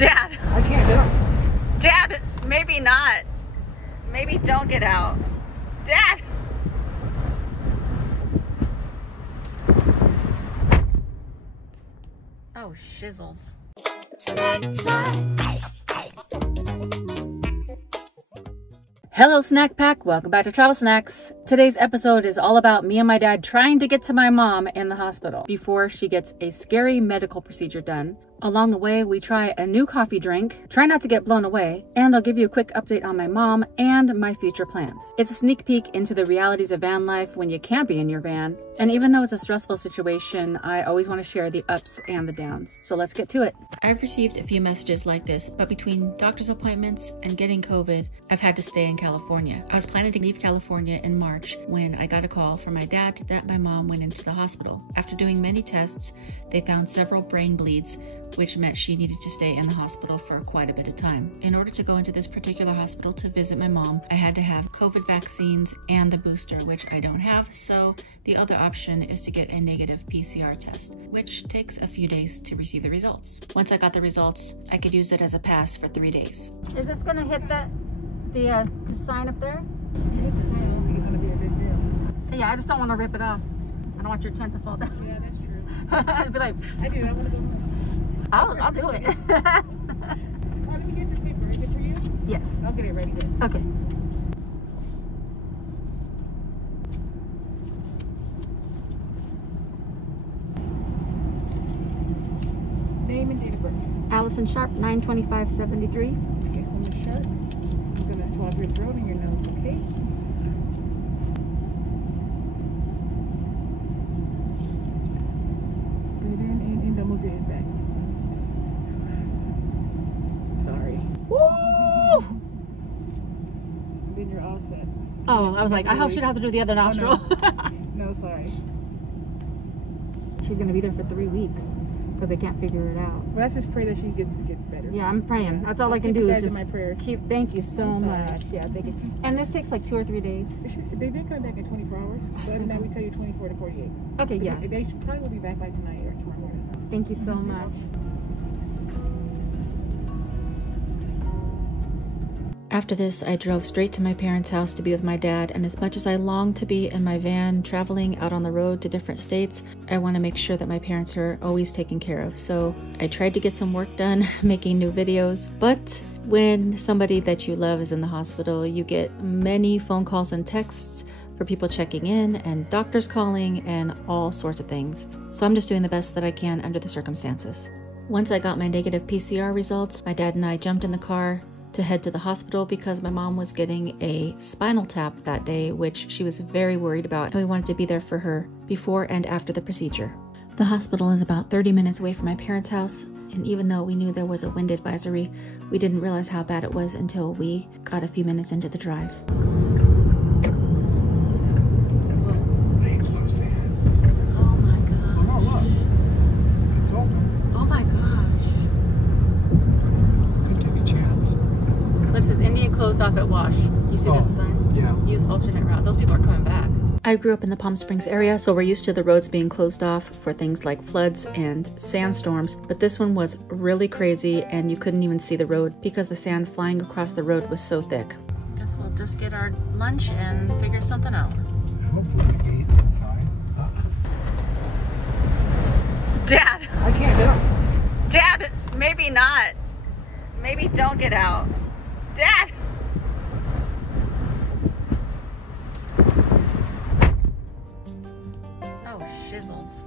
Dad! I can't get out. Dad! Maybe not. Maybe don't get out. Dad! Oh, shizzles. Hello Snack Pack, welcome back to Travel Snacks. Today's episode is all about me and my dad trying to get to my mom in the hospital before she gets a scary medical procedure done. Along the way, we try a new coffee drink, try not to get blown away, and I'll give you a quick update on my mom and my future plans. It's a sneak peek into the realities of van life when you can't be in your van. And even though it's a stressful situation, I always want to share the ups and the downs. So let's get to it. I've received a few messages like this, but between doctor's appointments and getting COVID, I've had to stay in California. I was planning to leave California in March when I got a call from my dad that my mom went into the hospital. After doing many tests, they found several brain bleeds, which meant she needed to stay in the hospital for quite a bit of time. In order to go into this particular hospital to visit my mom, I had to have COVID vaccines and the booster, which I don't have, so the other option is to get a negative PCR test, which takes a few days to receive the results. Once I got the results, I could use it as a pass for 3 days. Is this gonna hit the sign up there? Hit the sign. I don't think it's gonna be a big deal. Yeah, I just don't want to rip it off. I don't want your tent to fall down. Yeah, that's true. I'd be like, I do. I want to go home. I'll do it. Let me get this paper. Is it for you? Yes. I'll get it ready then. Okay. Name and date of birth. Allison Sharpe, 9/25/73. Okay, so Miss Sharpe, I'm gonna swab your throat and your nose, okay? Breathe in and then we'll get it back. Sorry. Woo! Then you're all set. Oh, I was like, I hope she don't have to do the other nostril. Oh, no, sorry. She's gonna be there for 3 weeks because they can't figure it out. Well, let's just pray that she gets better. Yeah, I'm praying. That's all I can keep do you is guys in just my prayers. keep. Thank you so I'm sorry. much. Yeah, thank you. And this takes like 2 or 3 days. They've been coming back in 24 hours. But other than that, we tell you 24 to 48. Okay, yeah. They probably will be back by tonight or tomorrow morning. Thank you so much. After this, I drove straight to my parents' house to be with my dad, and as much as I long to be in my van traveling out on the road to different states, I want to make sure that my parents are always taken care of. So I tried to get some work done making new videos, but when somebody that you love is in the hospital, you get many phone calls and texts for people checking in and doctors calling and all sorts of things. So I'm just doing the best that I can under the circumstances. Once I got my negative PCR results, my dad and I jumped in the car to head to the hospital because my mom was getting a spinal tap that day, which she was very worried about, and we wanted to be there for her before and after the procedure. The hospital is about 30 minutes away from my parents' house, and even though we knew there was a wind advisory, we didn't realize how bad it was until we got a few minutes into the drive. They closed in. Oh my gosh. Oh, look. It's open. Oh my gosh. Could take a chance. It says Indian closed off at Wash. You see this sign? Yeah. Use alternate route. Those people are coming back. I grew up in the Palm Springs area, so we're used to the roads being closed off for things like floods and sandstorms, but this one was really crazy and you couldn't even see the road because the sand flying across the road was so thick. Guess we'll just get our lunch and figure something out. Hopefully the gate inside. Dad! I can't get out. Dad! Maybe not. Maybe don't get out. Dad! Oh, shizzles.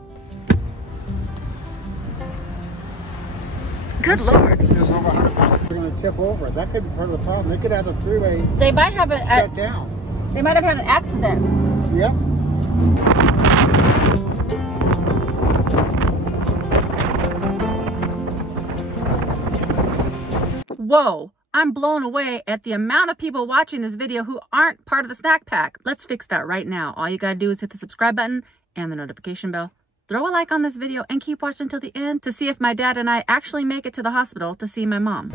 Good Lord. It was over 100 miles. They're going to tip over. That could be part of the problem. They could have the freeway They might have shut down. They might have had an accident. Yep. Whoa, I'm blown away at the amount of people watching this video who aren't part of the snack pack. Let's fix that right now. All you gotta do is hit the subscribe button and the notification bell. Throw a like on this video and keep watching till the end to see if my dad and I actually make it to the hospital to see my mom.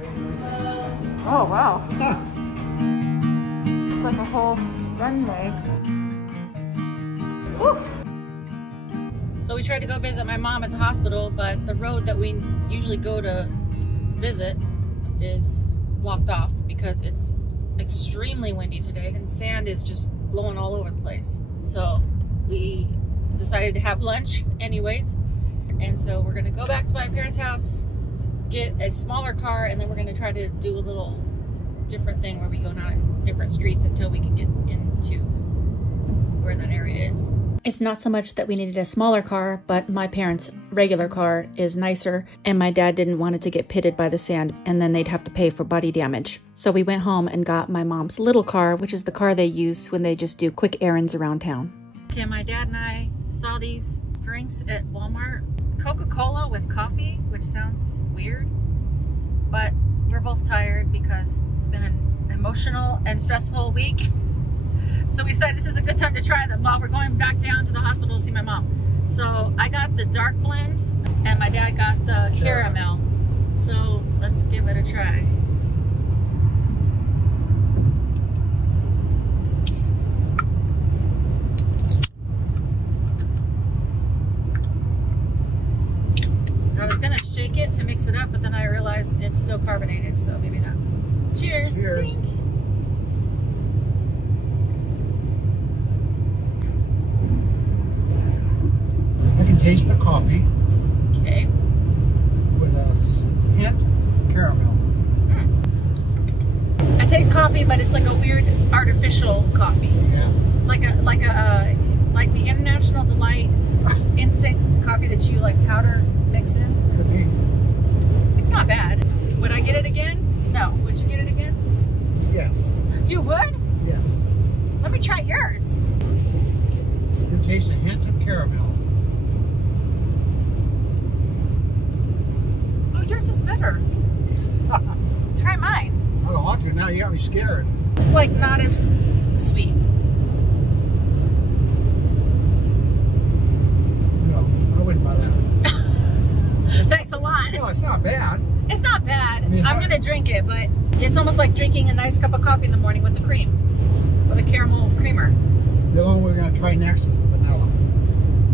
Oh, wow. It's like a whole runway. Woo. So we tried to go visit my mom at the hospital, but the road that we usually go to visit is blocked off because it's extremely windy today and sand is just blowing all over the place. So we decided to have lunch anyways. And so we're gonna go back to my parents' house, get a smaller car, and then we're gonna try to do a little different thing where we go down in different streets until we can get into where that area is. It's not so much that we needed a smaller car, but my parents' regular car is nicer, and my dad didn't want it to get pitted by the sand, and then they'd have to pay for body damage. So we went home and got my mom's little car, which is the car they use when they just do quick errands around town. Okay, my dad and I saw these drinks at Walmart. Coca-Cola with coffee, which sounds weird, but we're both tired because it's been an emotional and stressful week. So we decided this is a good time to try them while we're going back down to the hospital to see my mom. So I got the dark blend and my dad got the caramel. So let's give it a try. I was gonna shake it to mix it up, but then I realized it's still carbonated, so maybe not. Cheers! Cheers. Tink. I can taste the coffee Okay. with a hint of caramel. I taste coffee, but it's like a weird artificial coffee. Yeah. Like the International Delight instant coffee that you like powder mix in. Could be. It's not bad. Would I get it again? No. Would you get it again? Yes. You would? Yes. Let me try yours. You taste a hint of caramel. Oh, yours is better. Try mine. I don't want to now. You got me scared. It's like not as sweet. No, I wouldn't buy that. Thanks a lot. No, it's not bad. It's not bad. I mean, I'm gonna drink it, but it's almost like drinking a nice cup of coffee in the morning with the cream, with a caramel creamer. The one we're gonna try next is the vanilla.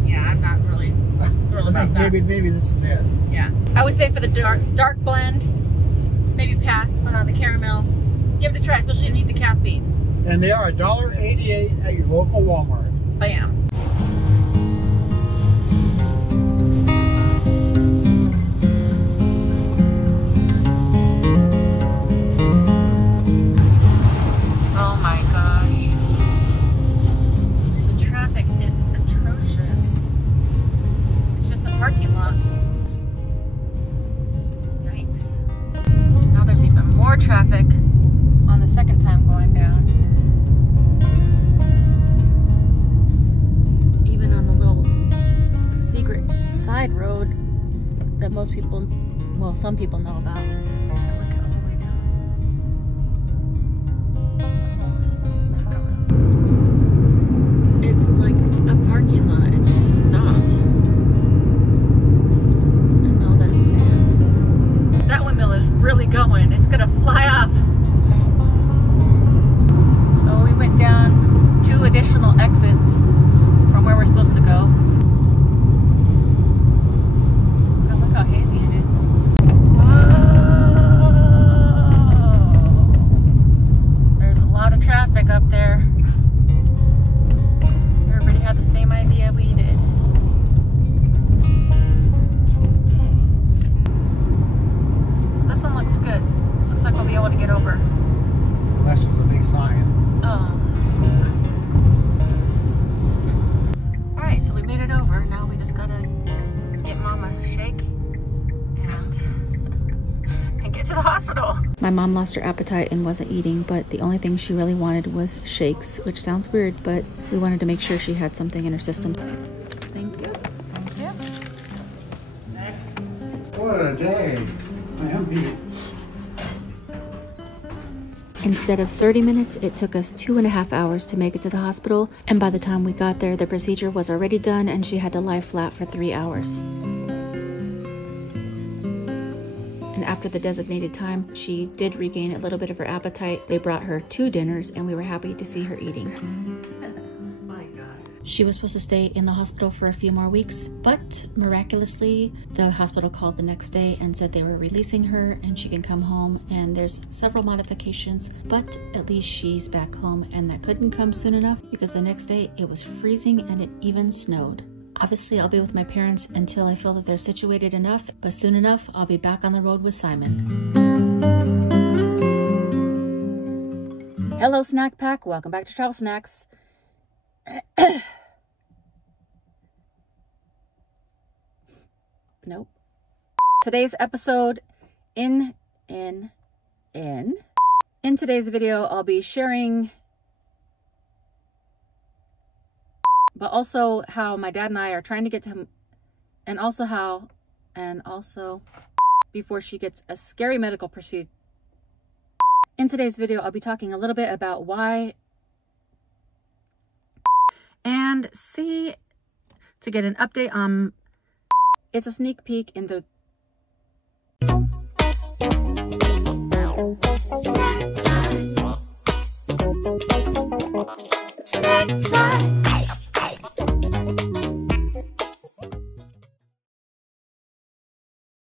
Yeah, I'm not really thrilled about that. Maybe this is it. Yeah, I would say for the dark blend, maybe pass, but on the caramel, give it a try, especially if you need the caffeine. And they are $1.88 at your local Walmart. Bam. Oh my gosh. The traffic is atrocious. It's just a parking lot. Yikes. Now there's even more traffic on the second time going down. Even on the little secret side road that most people, well, some people know about. And look at all the way down. It's like a parking lot. It just stopped. And all that sand. That windmill is really going. It's gonna fly off. So we went down 2 additional exits from where we're supposed to go. Oh, look how hazy it is. Whoa! There's a lot of traffic up there. Everybody had the same idea we did. So this one looks good. Looks like we'll be able to get over. Unless there's a big sign. Oh. Alright, so we made it over. Now we just gotta get Mama a shake and get to the hospital. My mom lost her appetite and wasn't eating, but the only thing she really wanted was shakes, which sounds weird, but we wanted to make sure she had something in her system. Thank you. Thank you. What a day. I am beat. Instead of 30 minutes, it took us 2.5 hours to make it to the hospital, and by the time we got there, the procedure was already done and she had to lie flat for 3 hours. And after the designated time, she did regain a little bit of her appetite. They brought her 2 dinners and we were happy to see her eating. My God. She was supposed to stay in the hospital for a few more weeks, but miraculously, the hospital called the next day and said they were releasing her and she can come home, and there's several modifications, but at least she's back home, and that couldn't come soon enough because the next day it was freezing and it even snowed. Obviously, I'll be with my parents until I feel that they're situated enough, but soon enough, I'll be back on the road with Simon. Hello, Snack Pack. Welcome back to Travel Snacks. Nope. Today's episode, in today's video, I'll be sharing, but also how my dad and I are trying to get to him, and also before she gets a scary medical procedure. In today's video, I'll be talking a little bit about why, and see, to get an update on, it's a sneak peek in the snack time.